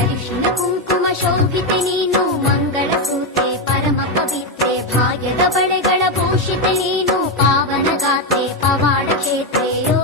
ಅರಿಶಿನ ಕುಂಕುಮ ಶೋಭಿತೆ ನೀನು ಮಂಗಳ ಸೂತೆ ಪರಮ ಪವಿತ್ರೆ ಭಾಗ್ಯದ ಬಳೆಗಳ ಭೂಷಿತೆ ನೀನು ಪಾವನ ಗಾತೆ ಪವಾಡ ಕ್ಷೇತ್ರೇ